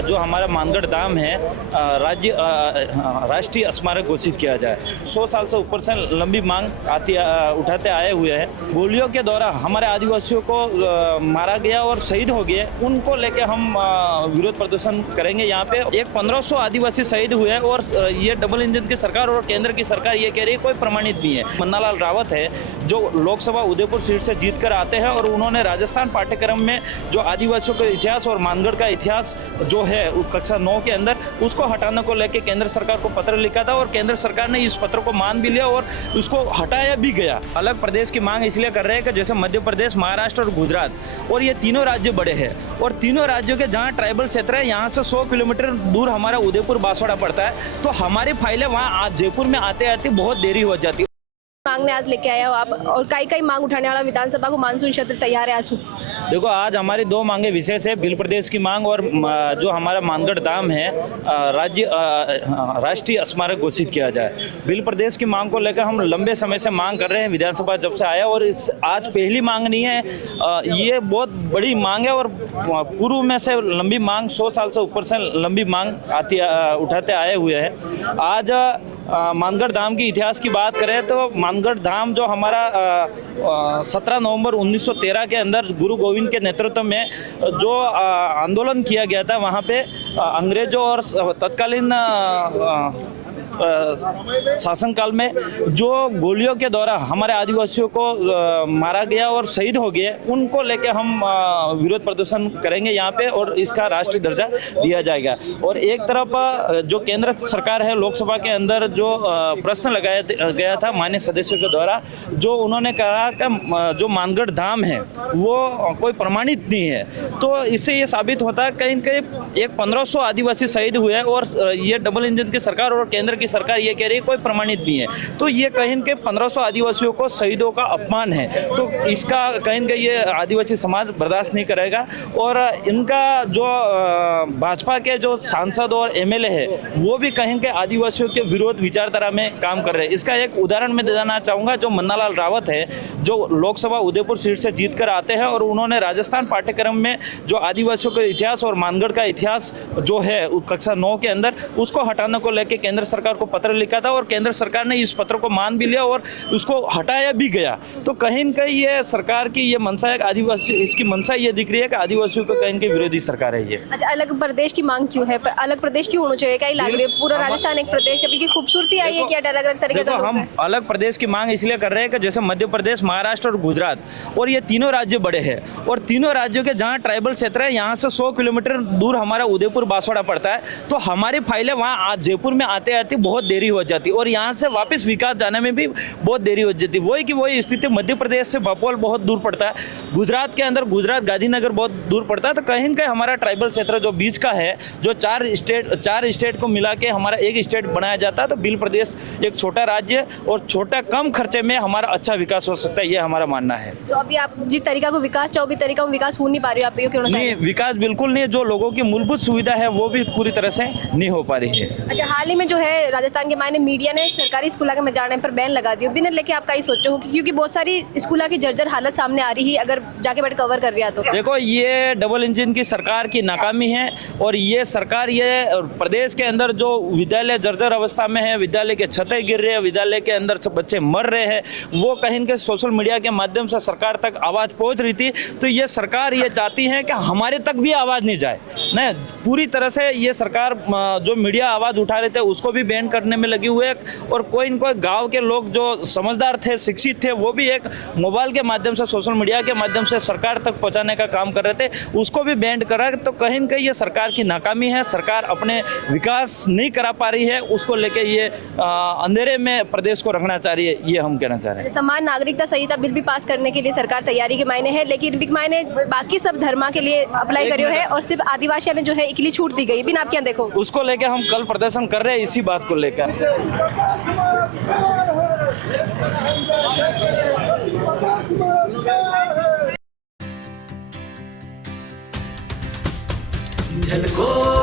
जो हमारा मानगढ़ धाम है राज्य राष्ट्रीय स्मारक घोषित किया जाए। 100 साल से ऊपर से लंबी मांग उठाते आए हुए हैं। गोलियों के द्वारा हमारे आदिवासियों को मारा गया और शहीद हो गए, उनको लेके हम विरोध प्रदर्शन करेंगे। यहाँ पे एक 1500 आदिवासी शहीद हुए और ये डबल इंजन की सरकार और केंद्र की सरकार ये कह रही है कोई प्रमाणित नहीं है। मन्नालाल रावत है जो लोकसभा उदयपुर सीट से जीत कर आते हैं और उन्होंने राजस्थान पाठ्यक्रम में जो आदिवासियों का इतिहास और मानगढ़ का इतिहास जो है कक्षा 9 के अंदर उसको हटाने को लेकर केंद्र सरकार को पत्र लिखा था और केंद्र सरकार ने इस पत्र को मान भी लिया और उसको हटाया भी गया। अलग प्रदेश की मांग इसलिए कर रहे हैं कि जैसे मध्य प्रदेश, महाराष्ट्र और गुजरात और ये तीनों राज्य बड़े हैं और तीनों राज्यों के जहाँ ट्राइबल क्षेत्र है यहाँ से 100 किलोमीटर दूर हमारा उदयपुर बांसवाड़ा पड़ता है, तो हमारी फाइलें वहाँ आज जयपुर में आते आते बहुत देरी हो जाती है। मांगने आज लेके आया हो आप और कई मांग उठाने वाला विधानसभा को मानसून सत्र तैयार है आज। देखो आज हमारी दो मांगे विशेष है, बिल प्रदेश की मांग और जो हमारा मानगढ़ धाम है राज्य राष्ट्रीय स्मारक घोषित किया जाए। बिल प्रदेश की मांग को लेकर हम लंबे समय से मांग कर रहे हैं, विधानसभा जब से आया और इस आज पहली मांग नहीं है, ये बहुत बड़ी मांग है और पूर्व में से लंबी मांग 100 साल से ऊपर से लंबी मांग उठाते आए हुए हैं। आज मानगढ़ धाम की इतिहास की बात करें तो मानगढ़ धाम जो हमारा 17 नवंबर 1913 के अंदर गुरु गोविंद के नेतृत्व में जो आंदोलन किया गया था, वहाँ पे अंग्रेजों और तत्कालीन शासनकाल में जो गोलियों के द्वारा हमारे आदिवासियों को मारा गया और शहीद हो गए, उनको लेके हम विरोध प्रदर्शन करेंगे यहाँ पे और इसका राष्ट्रीय दर्जा दिया जाएगा। और एक तरफ जो केंद्र सरकार है, लोकसभा के अंदर जो प्रश्न लगाया गया था माननीय सदस्यों के द्वारा, जो उन्होंने कहा कि जो मानगढ़ धाम है वो कोई प्रमाणित नहीं है, तो इससे ये साबित होता है कहीं कहीं एक 1500 आदिवासी शहीद हुए और ये डबल इंजन की सरकार और केंद्र की सरकार ये कह रही है कोई प्रमाणित नहीं है, तो ये कहीं के 1500 आदिवासियों को शहीदों का अपमान है, तो इसका कहीं के ये आदिवासी समाज बर्दाश्त नहीं करेगा। और इनका जो भाजपा के जो सांसद और एमएलए है वो भी कहीं के आदिवासियों के विरोध विचारधारा में काम कर रहे हैं। इसका एक उदाहरण मैं देना चाहूँगा, जो मन्नालाल रावत है जो लोकसभा उदयपुर सीट से जीत कर आते हैं और उन्होंने राजस्थान पाठ्यक्रम में जो आदिवासियों का इतिहास और मानगढ़ का इतिहास जो है कक्षा 9 के अंदर उसको हटाने को लेकर केंद्र सरकार को पत्र लिखा था और केंद्र सरकार ने इस पत्र को मान भी लिया और उसको हटाया भी गया। तो कहीं न कहीं ये सरकार की ये मंशा है, आदिवासी इसकी मंशा ये दिख रही है कि आदिवासियों को कहीं के विरोधी सरकार है ये। अच्छा, अलग प्रदेश की मांग क्यों है? अलग प्रदेश क्यों होना चाहिए? क्या लग रही है पूरा राजस्थान एक प्रदेश है, खूबसूरती आई है क्या अलग अलग तरीके का? हम अलग प्रदेश की मांग इसलिए कर रहे हैं कि जैसे मध्य प्रदेश, महाराष्ट्र और गुजरात और ये तीनों राज्य बड़े हैं और तीनों राज्यों के जहाँ ट्राइबल क्षेत्र है यहाँ से 100 किलोमीटर दूर हमारा उदयपुर बांसवाड़ा पड़ता है, तो हमारी फाइलें वहाँ आज जयपुर में आते आते बहुत देरी हो जाती और यहाँ से वापस विकास जाने में भी बहुत देरी हो जाती। वही स्थिति मध्य प्रदेश से भोपाल बहुत दूर पड़ता है, गुजरात के अंदर गुजरात गांधीनगर बहुत दूर पड़ता है, तो कहीं कहीं हमारा ट्राइबल क्षेत्र जो बीच का है, जो चार स्टेट को मिला के हमारा एक स्टेट बनाया जाता है, तो बिल प्रदेश एक छोटा राज्य और छोटा कम खर्चे में हमारा अच्छा विकास हो सकता है, ये हमारा मानना है। तो अभी आप जिस तरीका को विकास चाहो, तरीका में विकास हो नहीं पा रही आप क्यों? नहीं, विकास बिल्कुल नहीं, जो लोगों की मूलभूत सुविधा है वो भी पूरी तरह से नहीं हो पा रही है। अच्छा, हाल ही में जो है राजस्थान के मायने मीडिया ने सरकारी स्कूलों में जाने पर बैन लगा दिया, बिना लेके आप क्या सोचो हो? क्योंकि बहुत सारी स्कूलों की जर्जर हालत सामने आ रही है अगर जाके बैठ कवर कर रहा तो। देखो, ये डबल इंजन की सरकार की नाकामी है और ये सरकार ये प्रदेश के अंदर जो विद्यालय जर्जर अवस्था में है, विद्यालय के छतें गिर रहे हैं, विद्यालय के अंदर सब बच्चे मर रहे हैं, वो कहीं के सोशल मीडिया के माध्यम से सरकार तक आवाज़ पहुंच रही थी, तो ये सरकार ये चाहती है कि हमारे तक भी आवाज़ नहीं जाए। नहीं, पूरी तरह से ये सरकार जो मीडिया आवाज़ उठा रहे थे उसको भी बैन करने में लगी हुई है और कोई न कोई गाँव के लोग जो समझदार थे, शिक्षित थे, वो भी एक मोबाइल के माध्यम से, सोशल मीडिया के माध्यम से सरकार तक पहुंचाने का काम कर रहे थे, उसको भी बैंड करा। तो कहीं न कहीं ये सरकार की नाकामी है, सरकार अपने विकास नहीं करा पा रही है, उसको लेके ये अंधेरे में प्रदेश को रखना चाह रही है, ये हम कहना चाह रहे हैं। समान नागरिकता संहिता बिल भी पास करने के लिए सरकार तैयारी के मायने है, लेकिन बिग मायने बाकी सब धर्मा के लिए अप्लाई करियो है और सिर्फ आदिवासी ने जो है इकली छूट दी गई। बिना आप क्या देखो, उसको लेके हम कल प्रदर्शन कर रहे हैं, इसी बात को लेकर। झलको